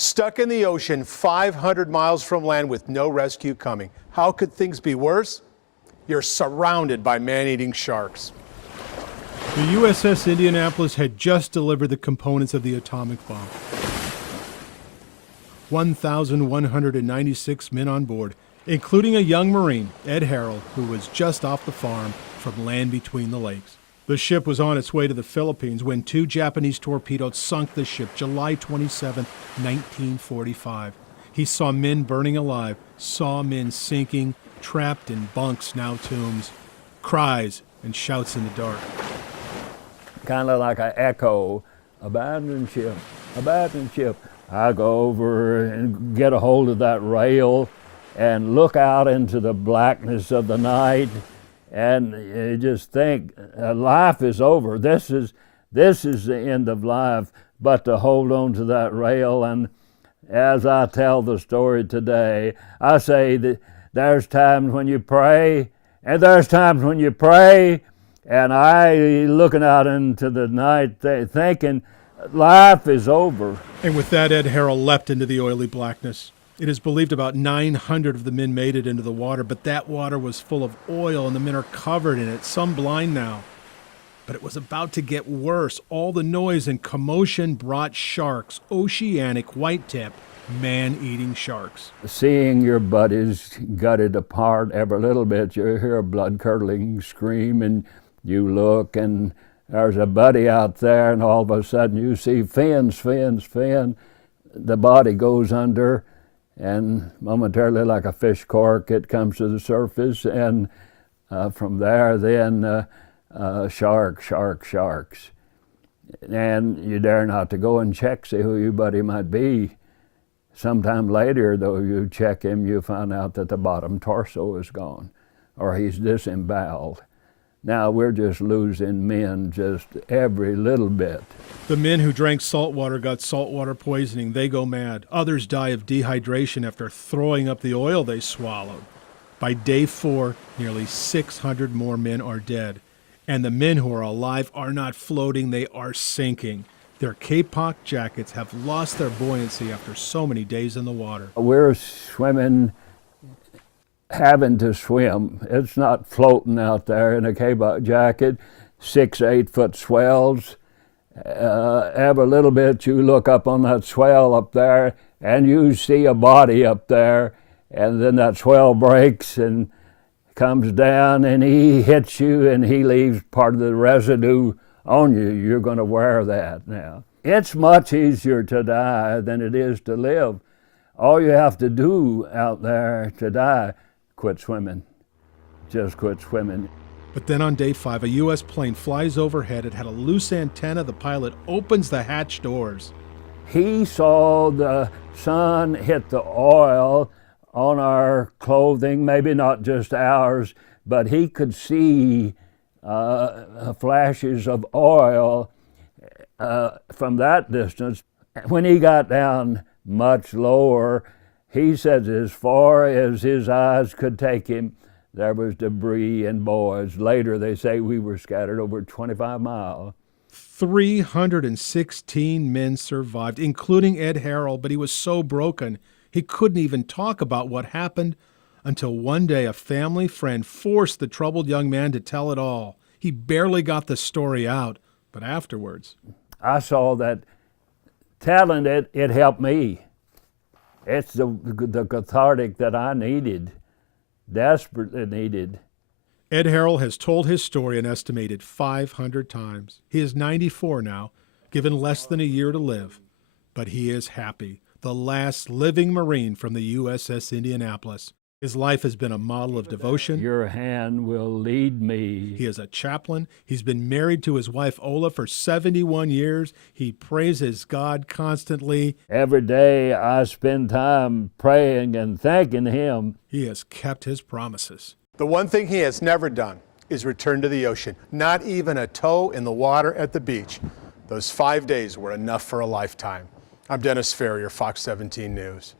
Stuck in the ocean 500 miles from land with no rescue coming. How could things be worse? You're surrounded by man-eating sharks. The USS Indianapolis had just delivered the components of the atomic bomb. 1,196 men on board, including a young Marine, Ed Harrell, who was just off the farm from land between the lakes. The ship was on its way to the Philippines when two Japanese torpedoes sunk the ship July 27, 1945. He saw men burning alive, saw men sinking, trapped in bunks, now tombs, cries and shouts in the dark. Kind of like an echo, abandoned ship, abandoned ship. I go over and get a hold of that rail and look out into the blackness of the night, and you just think life is over. This is the end of life. But to hold on to that rail, and as I tell the story today, I say that there's times when you pray, and there's times when you pray, and I looking out into the night thinking life is over. And with that, Ed Harrell leapt into the oily blackness. It is believed about 900 of the men made it into the water, but that water was full of oil and the men are covered in it, some blind now. But it was about to get worse. All the noise and commotion brought sharks, oceanic white-tip, man-eating sharks. Seeing your buddies gutted apart every little bit, you hear a blood-curdling scream, and you look, and there's a buddy out there, and all of a sudden you see fins. The body goes under, and momentarily, like a fish cork, it comes to the surface, and from there, then sharks. And you dare not to go and check, see who your buddy might be. Sometime later, though, you check him, you find out that the bottom torso is gone, or he's disemboweled. Now we're just losing men just every little bit. The men who drank salt water got saltwater poisoning. They go mad. Others die of dehydration after throwing up the oil they swallowed. By day 4, nearly 600 more men are dead. And the men who are alive are not floating, they are sinking. Their kapok jackets have lost their buoyancy after so many days in the water. We're swimming, having to swim. It's not floating out there in a kapok jacket, 6, 8 foot swells. Every little bit you look up on that swell up there and you see a body up there, and then that swell breaks and comes down and he hits you and he leaves part of the residue on you. You're going to wear that now. It's much easier to die than it is to live. All you have to do out there to die, quit swimming. Just quit swimming. But then on day 5, a U.S. plane flies overhead. It had a loose antenna. The pilot opens the hatch doors. He saw the sun hit the oil on our clothing, maybe not just ours, but he could see flashes of oil from that distance. When he got down much lower, he said as far as his eyes could take him, there was debris and buoys. Later, they say we were scattered over 25 miles. 316 men survived, including Ed Harrell, but he was so broken, he couldn't even talk about what happened until one day a family friend forced the troubled young man to tell it all. He barely got the story out, but afterwards. I saw that telling it helped me. It's the cathartic that I needed, desperately needed. Ed Harrell has told his story an estimated 500 times. He is 94 now, given less than a year to live, but he is happy. The last living Marine from the USS Indianapolis. His life has been a model of devotion. Your hand will lead me. He is a chaplain. He's been married to his wife, Ola, for 71 years. He praises God constantly. Every day I spend time praying and thanking Him. He has kept his promises. The one thing he has never done is return to the ocean. Not even a toe in the water at the beach. Those 5 days were enough for a lifetime. I'm Dennis Ferrier, Fox 17 News.